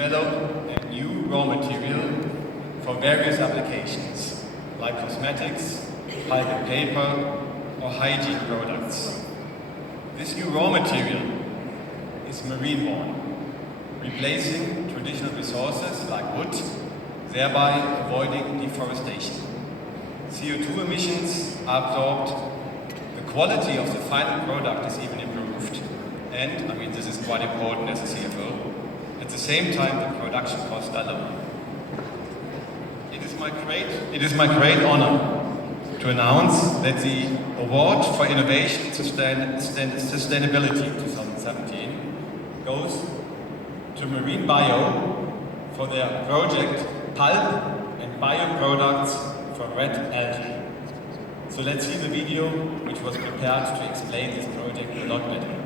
develop a new raw material for various applications, like cosmetics, pulp and paper, or hygiene products. This new raw material is marine-borne, replacing traditional resources like wood, thereby avoiding deforestation. CO2 emissions are absorbed, the quality of the final product is even improved, and, this is quite important as a CFO, at the same time the production costs are lower. It is my great honor to announce that the Award for Innovation and Sustainability 2017 goes to Marinbaio for their project Pulp and Bioproducts for Red Algae. So let's see the video which was prepared to explain this project a lot better.